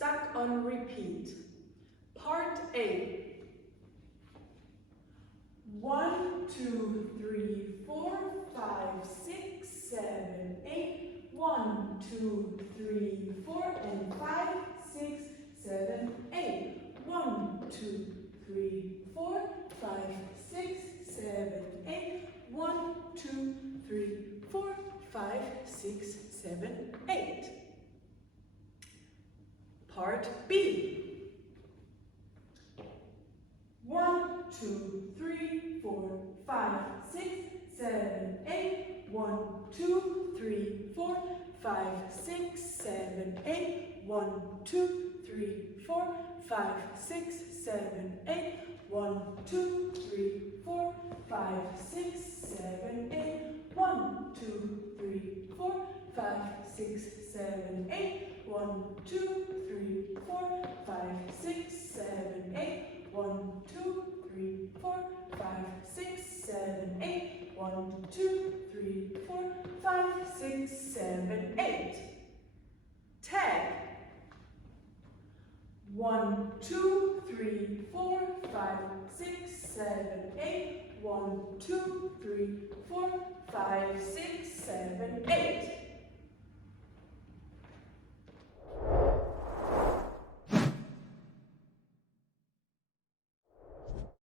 stuck on repeat. Part A. 1, 2, 3, 4, 5, 6, 7, 8. 1, 2, 3, 4, and 5, 6, 7, 8. 1, 2, 3, 4, 5, 6, 7, 8. 1, 2, 3, 4, 5, 6, 7, 8. Part B. 1, 2, 3, 4, 5, 6, 7, 8. 1, 2, 3, 4, 5, 6, 7, 8. 1, 2, 3, 4, 5, 6, 7, 8. 1, 2, 3, 4, 5, 6, 7, 8. 1, 2, 3, 4, 5, 6, 7, 8. 1, 2, 3, 4, 5, 6, 7, 8. 1, 2, 3, 4, 5, 6, 7, 8. 1, 2, 3, 4, 5, 6, 7, 8. Tag. 1, 2, 3, 4, 5, 6, 7, 8. 1, 2, 3, 4, 5, 6, 7, 8.